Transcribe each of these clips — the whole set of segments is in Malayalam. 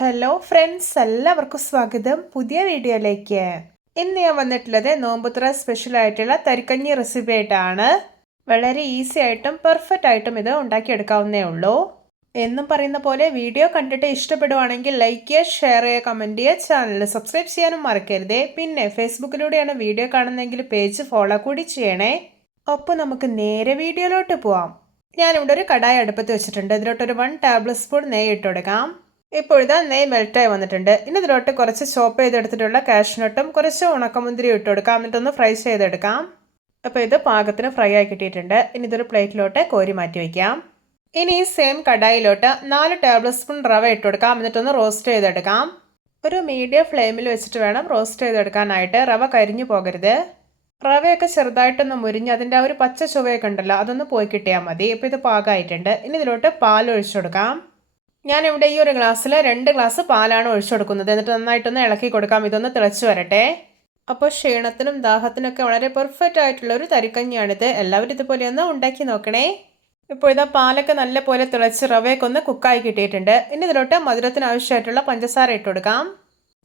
ഹലോ ഫ്രണ്ട്സ്, എല്ലാവർക്കും സ്വാഗതം പുതിയ വീഡിയോയിലേക്ക്. ഇന്ന് ഞാൻ വന്നിട്ടുള്ളത് നോമ്പുതുറ സ്പെഷ്യൽ ആയിട്ടുള്ള തരിക്കഞ്ഞി റെസിപ്പി ആയിട്ടാണ്. വളരെ ഈസി ആയിട്ടും പെർഫെക്റ്റ് ആയിട്ടും ഇത് ഉണ്ടാക്കിയെടുക്കാവുന്നേ ഉള്ളൂ. എന്നും പറയുന്ന പോലെ വീഡിയോ കണ്ടിട്ട് ഇഷ്ടപ്പെടുവാണെങ്കിൽ ലൈക്ക് ചെയ്യുക, ഷെയർ ചെയ്യുക, കമൻറ്റ് ചെയ്യുക, ചാനൽ സബ്സ്ക്രൈബ് ചെയ്യാനും മറക്കരുതേ. പിന്നെ ഫേസ്ബുക്കിലൂടെയാണ് വീഡിയോ കാണുന്നതെങ്കിൽ പേജ് ഫോളോ കൂടി ചെയ്യണേ. ഒപ്പം നമുക്ക് നേരെ വീഡിയോയിലോട്ട് പോവാം. ഞാനിവിടെ ഒരു കടായി അടുപ്പത്ത് വെച്ചിട്ടുണ്ട്. ഇതിലോട്ടൊരു 1 ടേബിൾ സ്പൂൺ നെയ്യ് ഇട്ട് കൊടുക്കാം. ഇപ്പോൾ ഇതാ നെയ്യ് മെൽറ്റായി വന്നിട്ടുണ്ട്. ഇനി ഇതിലോട്ട് കുറച്ച് ചോപ്പ് ചെയ്തെടുത്തിട്ടുള്ള കാഷ്നട്ടും കുറച്ച് ഉണക്കമുന്തിരി ഇട്ട് കൊടുക്കാം. എന്നിട്ടൊന്ന് ഫ്രൈ ചെയ്തെടുക്കാം. അപ്പോൾ ഇത് പാകത്തിന് ഫ്രൈ ആയി കിട്ടിയിട്ടുണ്ട്. ഇനി ഇതൊരു പ്ലേറ്റിലോട്ട് കോരി മാറ്റി വയ്ക്കാം. ഇനി ഈ സെയിം കടായിലോട്ട് 4 ടേബിൾ സ്പൂൺ റവ ഇട്ട് കൊടുക്കാം. എന്നിട്ടൊന്ന് റോസ്റ്റ് ചെയ്തെടുക്കാം. ഒരു മീഡിയം ഫ്ലെയിമിൽ വെച്ചിട്ട് വേണം റോസ്റ്റ് ചെയ്തെടുക്കാനായിട്ട്. റവ കരിഞ്ഞു പോകരുത്. റവയൊക്കെ ചെറുതായിട്ടൊന്ന് മുരിഞ്ഞ് അതിൻ്റെ ആ ഒരു പച്ച ചുവയൊക്കെ ഉണ്ടല്ലോ, അതൊന്ന് പോയി കിട്ടിയാൽ മതി. ഇപ്പോൾ ഇത് പാകമായിട്ടുണ്ട്. ഇനി ഇതിലോട്ട് പാൽ ഒഴിച്ചു കൊടുക്കാം. ഞാനിവിടെ ഈ ഒരു ഗ്ലാസ്സിൽ 2 ഗ്ലാസ് പാലാണ് ഒഴിച്ചു കൊടുക്കുന്നത്. എന്നിട്ട് നന്നായിട്ടൊന്ന് ഇളക്കി കൊടുക്കാം. ഇതൊന്ന് തിളച്ച് വരട്ടെ. അപ്പോൾ ക്ഷീണത്തിനും ദാഹത്തിനൊക്കെ വളരെ പെർഫെക്റ്റ് ആയിട്ടുള്ള ഒരു തരിക്കഞ്ഞിയാണിത്. എല്ലാവരും ഇതുപോലെ ഒന്ന് ഉണ്ടാക്കി നോക്കണേ. ഇപ്പോൾ ഇതാ പാലൊക്കെ നല്ല പോലെ തിളച്ച് റവയൊക്കെ ഒന്ന് കുക്കായി കിട്ടിയിട്ടുണ്ട്. ഇനി ഇതിലോട്ട് മധുരത്തിന് ആവശ്യമായിട്ടുള്ള പഞ്ചസാര ഇട്ട് കൊടുക്കാം.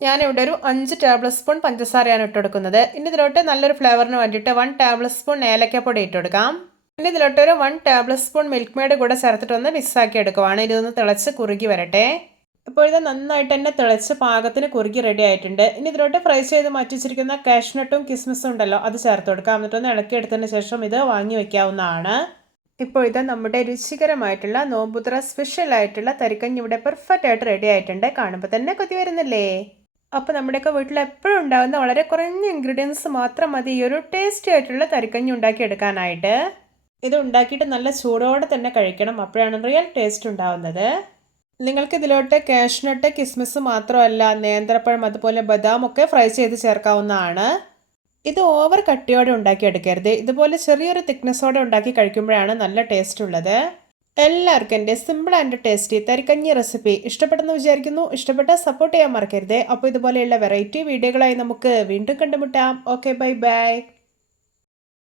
ഞാനിവിടെ ഒരു 5 ടേബിൾ സ്പൂൺ പഞ്ചസാരയാണ് ഇട്ട് കൊടുക്കുന്നത്. ഇനി ഇതിലോട്ട് നല്ലൊരു ഫ്ലേവറിന് വേണ്ടിയിട്ട് 1 ടേബിൾ സ്പൂൺ ഏലക്കപ്പൊടി ഇട്ട് കൊടുക്കാം. ഇനി ഇതിലോട്ടൊരു 1 ടേബിൾ സ്പൂൺ മിൽക്ക് മെയ്ഡ് കൂടെ ചേർത്തിട്ടൊന്ന് മിക്സാക്കി എടുക്കുവാണ്. ഇതൊന്ന് തിളച്ച് കുറുകി വരട്ടെ. ഇപ്പോൾ ഇത് നന്നായിട്ട് തന്നെ തിളച്ച് പാകത്തിന് കുറുകി റെഡി ആയിട്ടുണ്ട്. ഇനി ഇതിലോട്ട് ഫ്രൈ ചെയ്ത് മാറ്റി വെച്ചിരിക്കുന്ന കാഷ്നട്ടും കിസ്മിസും ഉണ്ടല്ലോ, അത് ചേർത്ത് കൊടുക്കാം. എന്നിട്ടൊന്ന് ഇളക്കിയെടുത്തതിന് ശേഷം ഇത് വാങ്ങി വയ്ക്കാവുന്നതാണ്. ഇപ്പോൾ ഇത് നമ്മുടെ രുചികരമായിട്ടുള്ള നോമ്പുതുറ സ്പെഷ്യൽ ആയിട്ടുള്ള തരിക്കഞ്ഞി ഇവിടെ പെർഫെക്റ്റ് ആയിട്ട് റെഡി ആയിട്ടുണ്ട്. കാണുമ്പോൾ തന്നെ കൊതി വരുന്നില്ലേ? അപ്പോൾ നമ്മുടെയൊക്കെ വീട്ടിൽ എപ്പോഴും ഉണ്ടാകുന്ന വളരെ കുറഞ്ഞ ഇൻഗ്രീഡിയൻസ് മാത്രം മതി ഈ ഒരു ടേസ്റ്റി ആയിട്ടുള്ള തരിക്കഞ്ഞി ഉണ്ടാക്കിയെടുക്കാനായിട്ട്. ഇത് ഉണ്ടാക്കിയിട്ട് നല്ല ചൂടോടെ തന്നെ കഴിക്കണം. അപ്പോഴാണ് റിയൽ ടേസ്റ്റ് ഉണ്ടാവുന്നത്. നിങ്ങൾക്ക് ഇതിലോട്ട് കാഷ്നട്ട്, കിസ്മിസ് മാത്രമല്ല നേന്ത്രപ്പഴം, അതുപോലെ ബദാം ഒക്കെ ഫ്രൈ ചെയ്ത് ചേർക്കാവുന്നതാണ്. ഇത് ഓവർ കട്ടിയോടെ ഉണ്ടാക്കിയെടുക്കരുത്. ഇതുപോലെ ചെറിയൊരു തിക്നെസ്സോടെ ഉണ്ടാക്കി കഴിക്കുമ്പോഴാണ് നല്ല ടേസ്റ്റ് ഉള്ളത്. എല്ലാവർക്കും എൻ്റെ സിമ്പിൾ ആൻഡ് ടേസ്റ്റി തരിക്കഞ്ഞി റെസിപ്പി ഇഷ്ടപ്പെട്ടെന്ന് വിചാരിക്കുന്നു. ഇഷ്ടപ്പെട്ടാൽ സപ്പോർട്ട് ചെയ്യാൻ മറക്കരുത്. അപ്പോൾ ഇതുപോലെയുള്ള വെറൈറ്റി വീഡിയോകളായി നമുക്ക് വീണ്ടും കണ്ടുമുട്ടാം. Okay, bye bye.